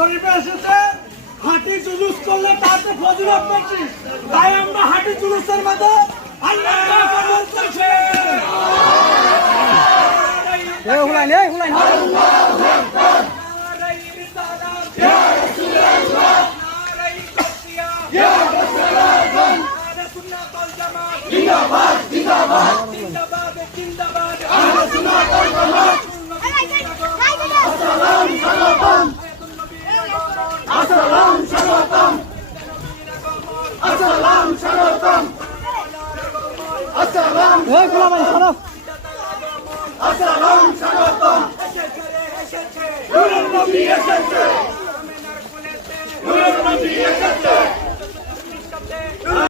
শরীফে এসেছে হাঁটি জুলুস করলে তাতে ফজিলত বেশি, তাই আমরা হাঁটি জুলুসের মধ্যে আল্লাহু আকবার বলতেছি। এই হুলাইন আল্লাহু আকবার। নারায়ে রিসালাত ইয়া রাসূলুল্লাহ, নারায়ে তাকবিয়া ইয়া রাসূলুল্লাহ, আহলে সুন্নাত ওয়াল জামাত জিন্দাবাদ জিন্দাবাদ জিন্দাবাদ জিন্দাবাদ, আহলে সুন্নাত ওয়াল জামাত। আসসালাম সালাম আসসালাম স্বাগতম, আসসালাম স্বাগতম, আসসালাম এই গোলাম শরফ আসসালাম স্বাগতম। নূরের নবী এসেছে, নূরের নবী এসেছে।